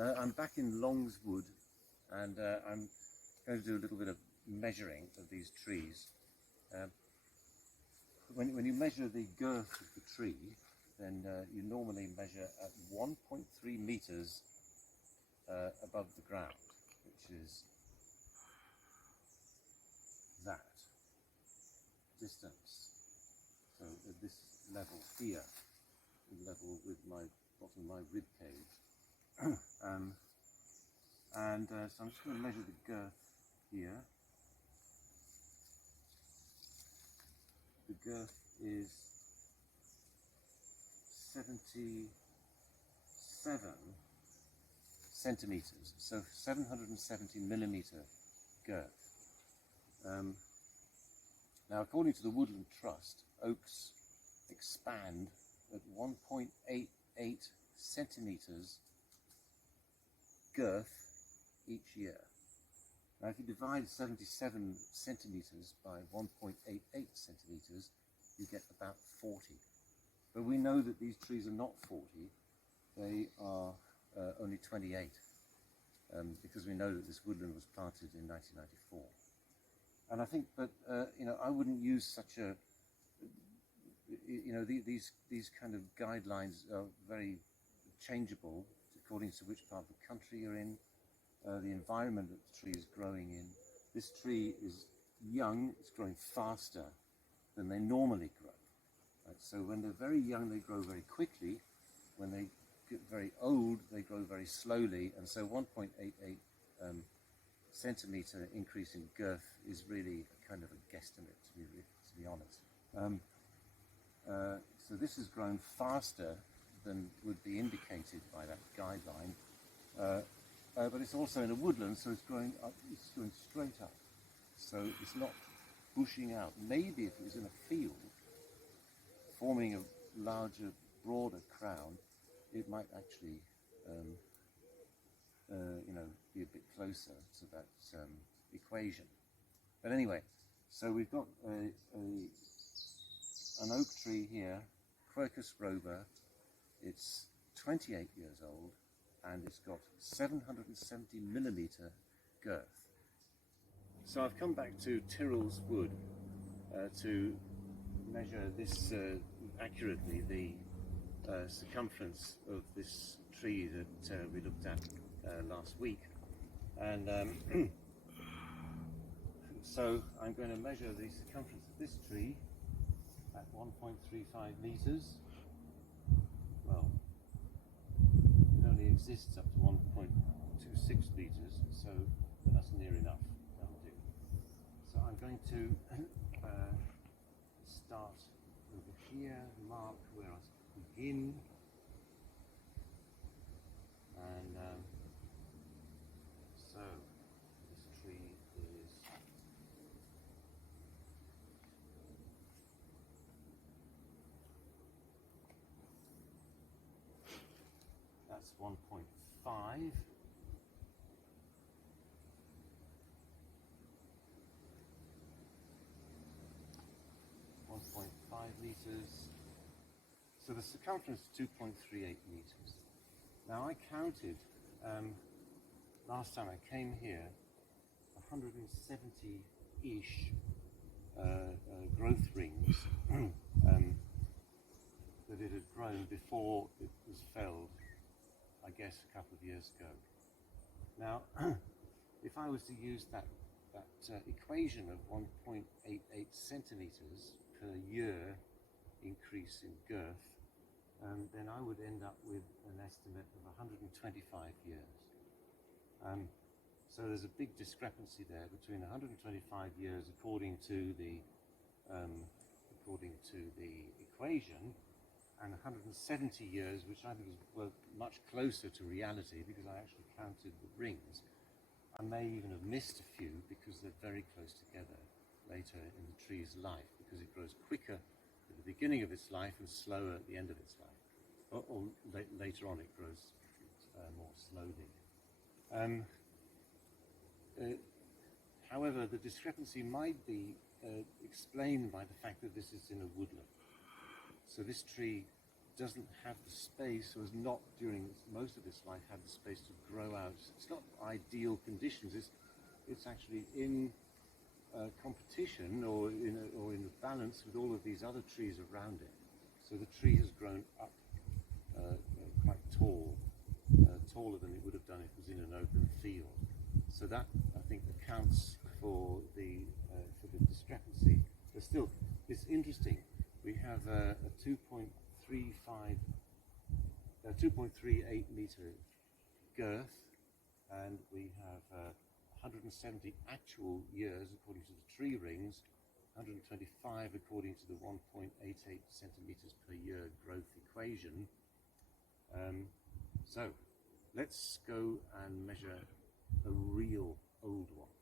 I'm back in Long's Wood, and I'm going to do a little bit of measuring of these trees. When you measure the girth of the tree, then you normally measure at 1.3 meters above the ground, which is that distance. So at this level here, level with my bottom of my rib cage. So I'm just going to measure the girth here. The girth is 77 centimeters, so 770 millimeter girth. Now, according to the Woodland Trust, oaks expand at 1.88 centimeters girth each year. Now, if you divide 77 centimeters by 1.88 centimeters, you get about 40. But we know that these trees are not 40, they are only 28, because we know that this woodland was planted in 1994. And I think that, I wouldn't use such a, these kind of guidelines are very changeable according to which part of the country you're in, the environment that the tree is growing in. This tree is young, it's growing faster than they normally grow. Right? So when they're very young, they grow very quickly. When they get very old, they grow very slowly. And so 1.88 centimeter increase in girth is really a kind of a guesstimate, to be honest. So this has grown faster than would be indicated by that guideline. But it's also in a woodland, so it's growing up, it's going straight up. So it's not bushing out. Maybe if it was in a field, forming a larger, broader crown, it might actually, be a bit closer to that equation. But anyway, so we've got an oak tree here, Quercus robur. It's 28 years old, and it's got 770 millimeter girth. So I've come back to Tyrrell's Wood to measure this accurately, the circumference of this tree that we looked at last week. And so I'm going to measure the circumference of this tree at 1.35 meters. Well, it only exists up to 1.26 meters, so that's near enough. That'll do. So I'm going to start over here, mark where I begin, and so this tree is that's 1.5. Meters. So the circumference is 2.38 meters. Now I counted, last time I came here, 170-ish growth rings that it had grown before it was felled, I guess, a couple of years ago. Now, if I was to use that equation of 1.88 centimeters per year increase in girth, then I would end up with an estimate of 125 years. So there's a big discrepancy there between 125 years according to the equation and 170 years, which I think were much closer to reality because I actually counted the rings. I may even have missed a few because they're very close together later in the tree's life, because it grows quicker at the beginning of its life and slower at the end of its life. Or later on it grows more slowly. However, the discrepancy might be explained by the fact that this is in a woodland. So this tree doesn't have the space, or has not during most of its life had the space to grow out. It's not ideal conditions. It's actually in competition or in balance with all of these other trees around it. So the tree has grown up quite tall, taller than it would have done if it was in an open field. So that, I think, accounts for the discrepancy. But still, it's interesting. We have a 2.38 meter girth, and we have 170 actual years according to the tree rings, 125 according to the 1.88 centimeters per year growth equation. So let's go and measure a real old one.